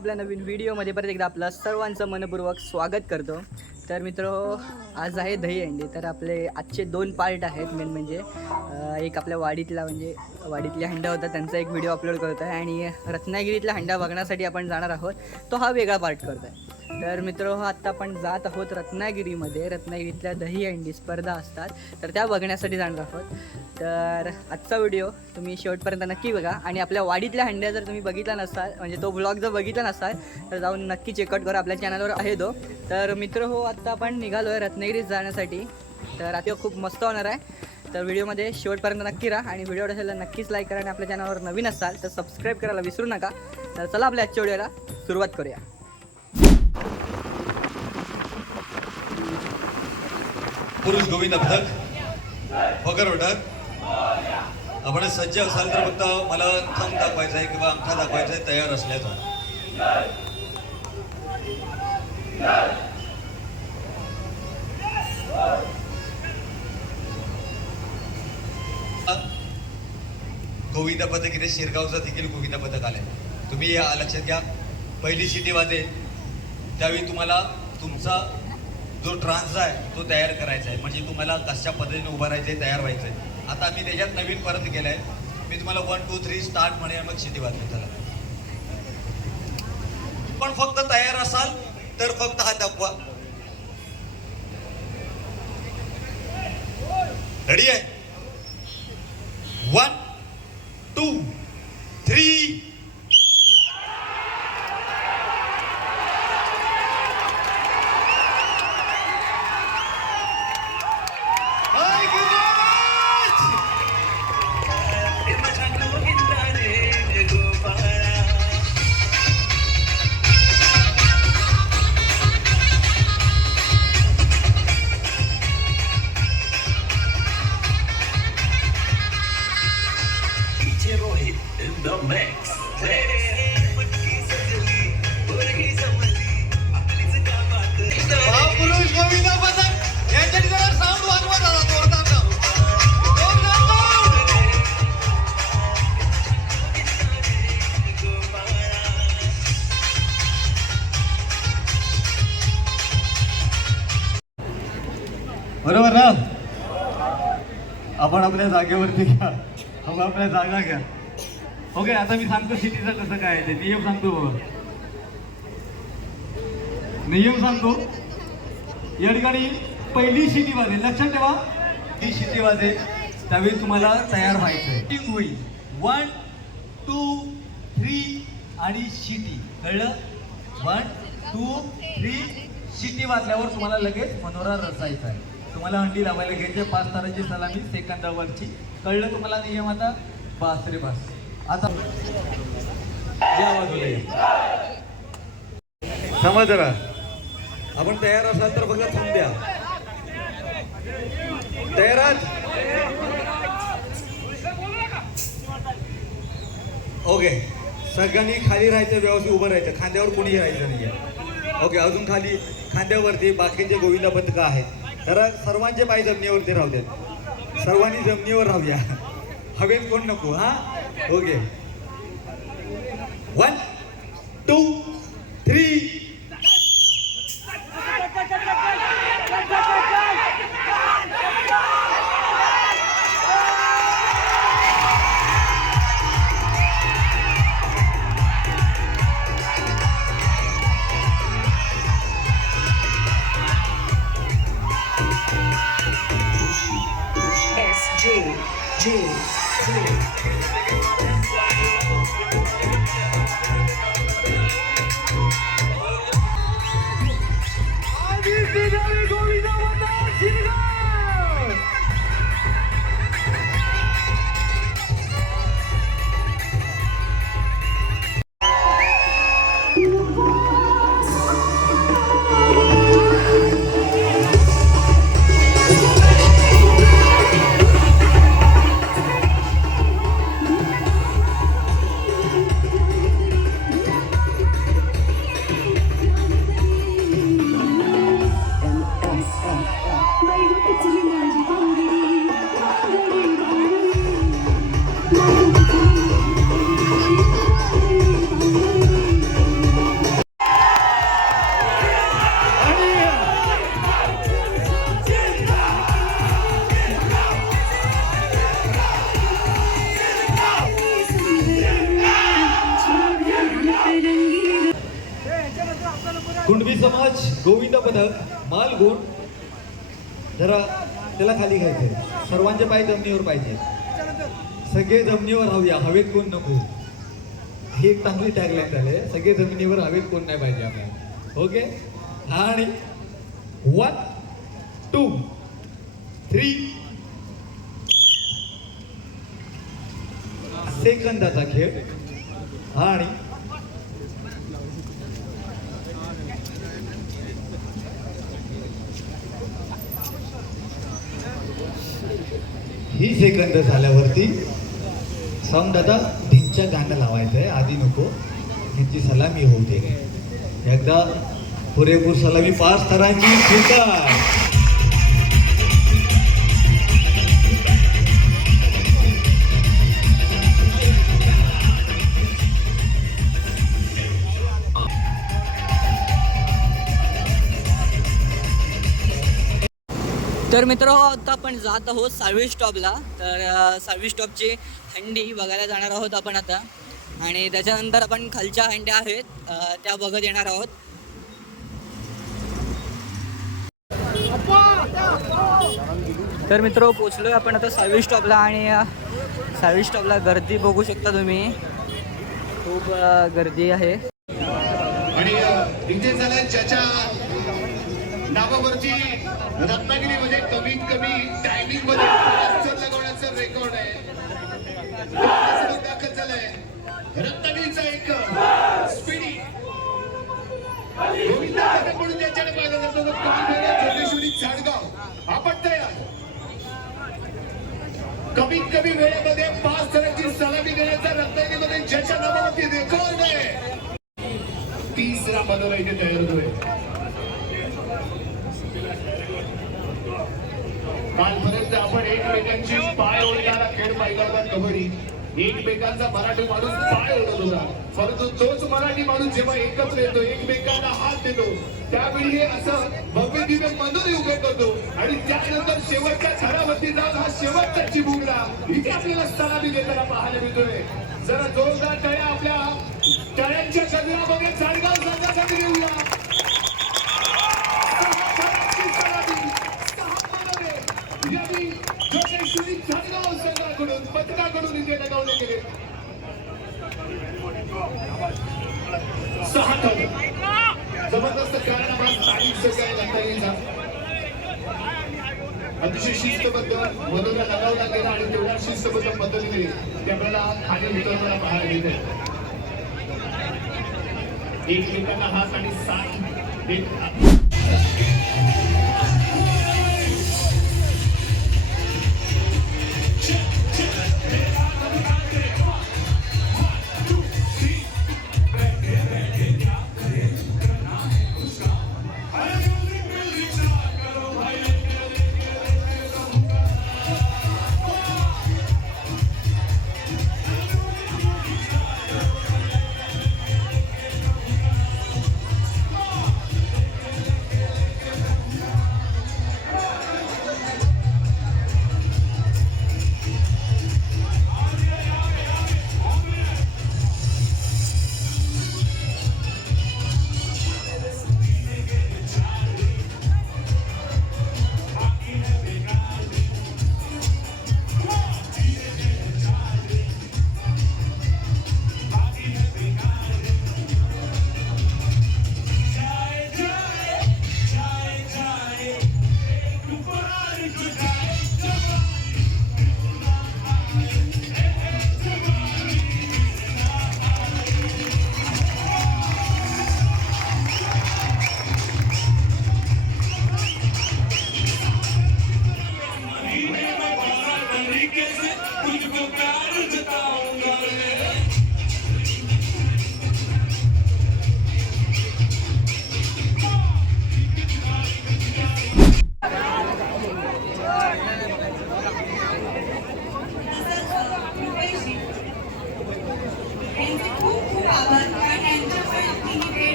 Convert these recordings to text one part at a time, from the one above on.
आपल्या नवीन व्हिडिओमध्ये परत एकदा आपलं सर्वांचं मनपूर्वक स्वागत करतो. तर मित्र आज आहे दहीहंडी तर आपले आजचे दोन पार्ट आहेत. मेन म्हणजे एक आपल्या वाडीतला म्हणजे वाडीतल्या हंडा होता त्यांचा एक व्हिडिओ अपलोड करतो आहे आणि रत्नागिरीतला हंडा बघण्यासाठी आपण जाणार आहोत. तो हा वेगळा पार्ट करतो आहे तर मित्र हो आत्ता आपण जात आहोत रत्नागिरीमध्ये. रत्नागिरीतल्या दही अंडी स्पर्धा असतात. तर त्या बघण्यासाठी जाणार आहोत. तर आजचा व्हिडिओ तुम्ही शेवटपर्यंत नक्की बघा. आणि आपल्या वाडीतल्या हंड्या जर तुम्ही बघितला नसाल म्हणजे तो ब्लॉग जर बघितला नसाल तर जाऊन नक्की चेकआउट करा. आपल्या चॅनलवर आहे तो. तर मित्र हो आत्ता आपण निघालो आहे रत्नागिरीत जाण्यासाठी. तर आता खूप मस्त होणार आहे. तर व्हिडिओमध्ये शेवटपर्यंत नक्की राहा. आणि व्हिडिओ असेल तर नक्कीच लाईक करा. आणि आपल्या चॅनलवर नवीन असाल तर सबस्क्राईब करायला विसरू नका. तर चला आपल्या आजच्या व्हिडिओला सुरुवात करूया. पुरुष गोविंद पथक वगर भटक. आपण सज्ज असाल तर फक्त मला थंब दाखवायचा आहे किंवा अंगठा दाखवायचा आहे तयार असल्याचा गोविंद पथक इथे शिरगावचं देखील गोविंद पथक आलंय. तुम्ही या लक्षात घ्या. पहिली शिटी वाजेल त्यावेळी तुम्हाला तुमचा जो ट्रान्सचा आहे तो तयार करायचा आहे. म्हणजे तुम्हाला कशा पद्धतीने उभं राहायचं आहे तयार व्हायचं आहे आता मी त्याच्यात नवीन परत केलंय. मी तुम्हाला वन टू थ्री स्टार्ट म्हणेन मग शेती बातमी चला पण फक्त तयार असाल तर फक्त हा दाखवा. रेडी आहे? वन टू थ्री बरोबर ना? आपण आपल्या जागेवरती घ्या. आपण आपल्या जागा घ्या. ओके आता मी सांगतो सिटीचं कसं काय ते. नियम सांगतो बाबा. नियम सांगतो. या ठिकाणी पहिली शिटी वाजेल लक्षात ठेवा. ही शिटी वाजेल त्यावेळी तुम्हाला तयार व्हायचं आहे होईल. वन टू थ्री आणि शिटी कळलं? वन टू थ्री शिटी वाजल्यावर तुम्हाला लगेच मनोरा रचायचा आहे. तुम्हाला अंडी लावायला घ्यायचे पाच ताराची सलामी सेकंदावरची कळलं तुम्हाला नियम आता? बास रे बास. आता या बाजूला समज जरा. आपण तयार असाल तर बघा थांब द्या. तयार ओके. सगळ्यांनी खाली राहायचं व्यवस्थित उभं राहायचं. खांद्यावर कोणी राहायचं नाही ओके अजून खाली खांद्यावरती बाकीचे गोविंदा पथक आहेत. तर सर्वांचे पाय जमिनीवरती राहू देत. सर्वांनी जमिनीवर राहूया हवेत कोण नको हा? ओके. वन जमिनीवर पाहिजे. सगळे जमिनीवर राहूया हवेत कोण नको. ही एक चांगली टॅगलाईन झाली. सगळे जमिनीवर हवेत कोण नाही पाहिजे आपल्याला. ओके? आणि वन टू थ्री सेकंदाचा खेळ. आणि ही सेकंद झाल्यावरती सॉन्ग दादा धिंच्या गाणं लावायचं आहे आधी नको ह्यांची सलामी होऊ दे. एकदा पुरेपूर सलामी पाच थरांची स्वीकार! तर मित्र आता आपण जात आहोत सहावी स्टॉपला. तर सहावी स्टॉपची हंडी बघायला जाणार आहोत आपण आता. आणि त्याच्यानंतर आपण खालच्या हंड्या आहेत त्या बघत येणार आहोत. तर मित्र पोचलो आपण आता सहावी स्टॉपला आणि सहावी स्टॉपला गर्दी बघू शकता तुम्ही. खूप गर्दी आहे. आणि नावावरची रत्नागिरीमध्ये म्हणजे कमीत कमी टायमिंगमध्ये लगवण्याचं रेकॉर्ड आहे. दाखल झालंय. रत्नागिरीचा एक स्पीडी गोविंद म्हणून ज्याच्याकडे पाहिलं जोगेश्वरी झाडगाव. आपण तयार. कमीत कमी वेळेमध्ये पाच थरांची सलामी देण्याचा रत्नागिरीमध्ये ज्याच्या नावावरती रेकॉर्ड आहे. तिसरा पदाला इथे तयार होतोय. कालपर्यंत आपण एकमेकांची पाय ओढणारा खेळ पाहिला होता कबड्डी. एकमेकांचा मराठी माणूस पाय ओढत होता. परंतु तोच मराठी माणूस जेव्हा एकत्र येतो एकमेकांना हात देतो त्यावेळी हे असं भव्य दिव्य मंदिर उभे करतो. आणि त्यानंतर शेवटच्या थरावरती जाऊन हा शेवटचा चिमुकला इथे आपल्याला सलामी देताना पाहायला मिळतोय. जरा जोरदार टळ्या आपल्या टाळ्यांच्या शरीरामध्ये चाळगाव संघासाठी येऊया संघाकडून पथकाकडून इथे लगावले गेले सहा जबरदस्त कारनामा स्थानिक संघ अतिशय शिस्तबद्ध मधोरा लगावला गेला आणि तेवढ्या शिस्तबद्ध पद्धतीने ते आपल्याला खाली उतरताना पाहायला मिळते एकमेकांना हात आणि साथ देत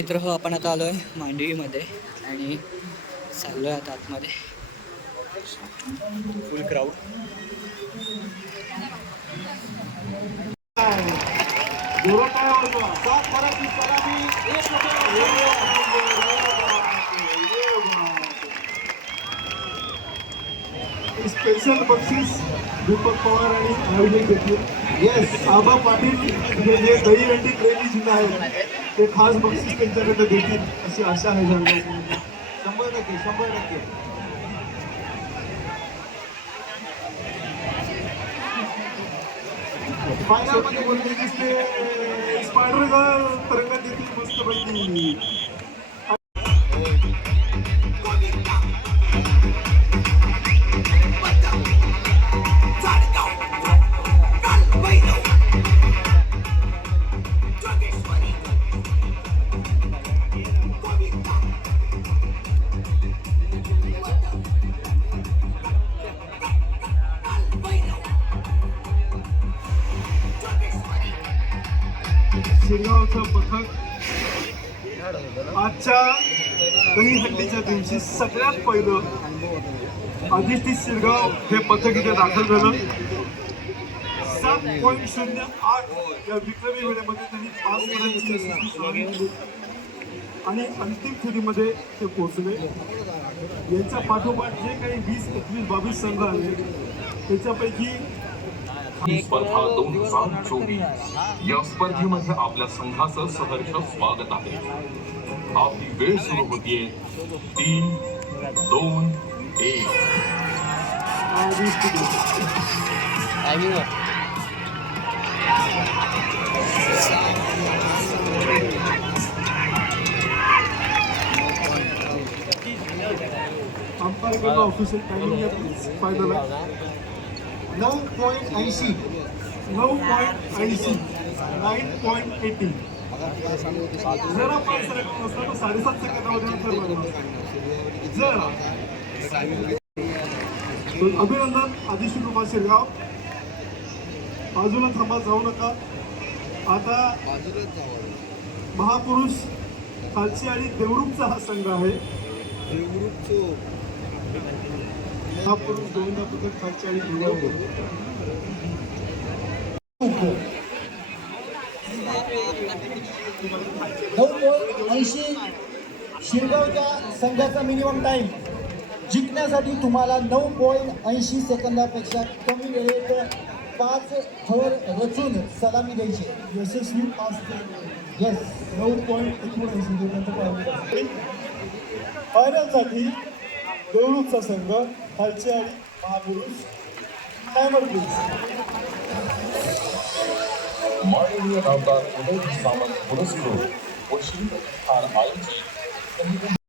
मित्र हो आपण आता आलो आहे मांडवीमध्ये आणि चाललो आहे आता आतमध्ये. फुल क्राऊड स्पेशल बक्षीस दीपक पवार आणि आयोजक येस आबा पाटील हे जे दही अंडी प्रेमी सुद्धा आहेत. ते खास बक्षीस त्यांच्याकडे देतील अशी आशा आहे शंभर टक्के शंभर टक्के. फायनलमध्ये बोलते दिसते स्पायडर तरंगात देतील मस्त पैकी पथक इथे दाखल झालं सात पॉईंट शून्य आठ या विक्रमी वेळेमध्ये त्यांनी पाच पर्यंत आणि अंतिम फेरीमध्ये ते पोहोचले. यांच्या पाठोपाठ जे काही वीस एकवीस बावीस संघ आले त्याच्यापैकी स्पर्धा दोन हजार चोवीस या स्पर्धेमध्ये आपल्या संघाचं सहर्ष स्वागत आहे. आपली वेळ सुरू होतीये तीन दोन एक. अधिष्ठित अंपायरकडनं ऑफिशियल टायमिंग फायदा नऊ पॉईंट ऐंशी नऊ पॉईंट ऐंशी नाईन पॉईंट एटी जरा पाच सेकंद नसतं साडेसात सेकंदामध्ये नंतर जरा अभिनंदन आदिशी कुमार शिरगाव बाजूला थांबा जाऊ नका. आता महापुरुष खालची आणि देवरूपचा हा संघ आहे. महापुरुष गोविंदा पथक खालची आणि देवरूप. हो, हो, ऐंशी शिरगावच्या संघाचा मिनिमम टाइम जिंकण्यासाठी तुम्हाला नऊ पॉईंट ऐंशी सेकंदापेक्षा कमी वेळेत पाच थर रचून सलामी द्यायची. यशस्वी पाच ते येस नऊ पॉईंट एकोणऐंशी फायनलसाठी देवरूपचा संघ खालचे आणि महापुरुष टायमर प्लीज माननीय उदय सामंत पुरस्कृत व खान आयोजित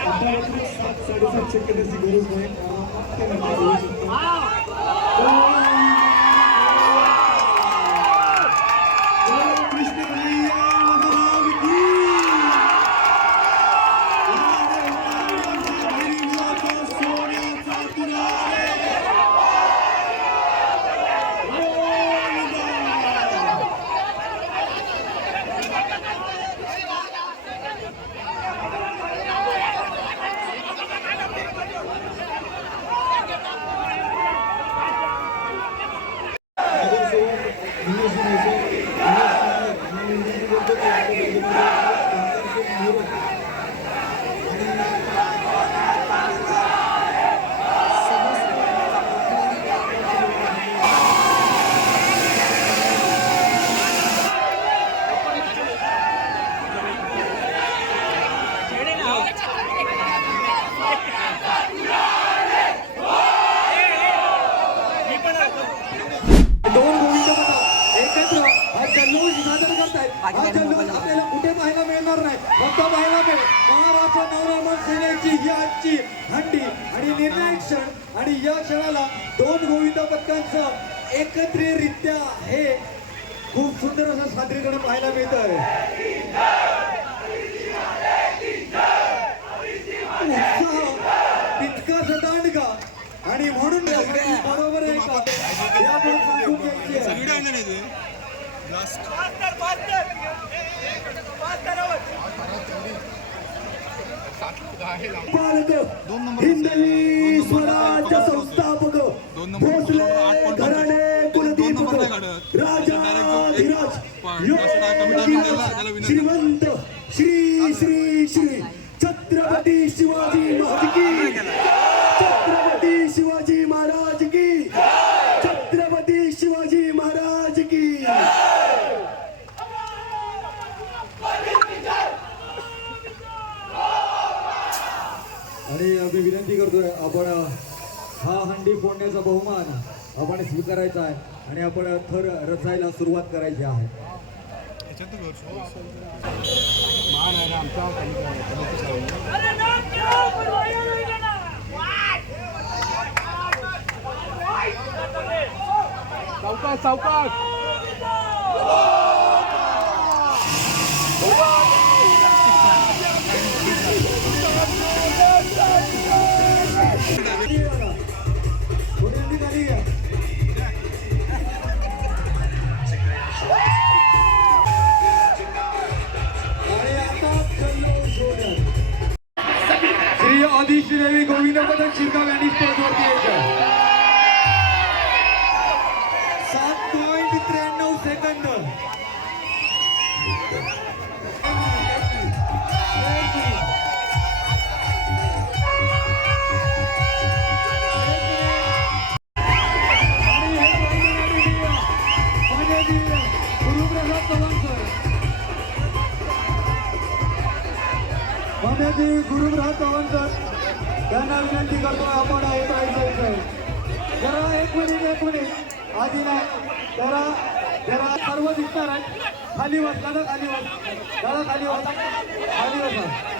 रात्री सात साडेसात सेकंदाची गरज नाही. आणि या क्षणाला दोन गोविंद पदकांचं एकत्रितरित्या हे खूप सुंदर असं सादरीकरण पाहायला मिळत आहे उत्साह तितकाच दांडगा आणि म्हणून बरोबर आहे का? यामुळे सांगून घ्यायची आहे. हिंदवी स्वराज्य संस्थापक भोसले घराणे कुलदीपक राजाधिराज योगिराज, श्रीमंत श्री श्री श्री छत्रपती शिवाजी महाराज की छत्रपती शिवाजी महाराज की छत्रपती शिवाजी महाराज की आणि मी विनंती करतोय आपण हा हंडी फोडण्याचा बहुमान आपण स्वीकारायचा आहे आणि आपण थर रचायला सुरुवात करायची आहे. कोणी गुरुप्रसाद चव्हाण सर मान्यजी त्यांना विनंती करतो आपण उतरायचं आहे जरा एक मिनिट एक मिनिट. आधी नाही. जरा जरा सर्व दिसणार आहे खाली बस दादा खाली बस. दादा खाली बस. खाली बसा.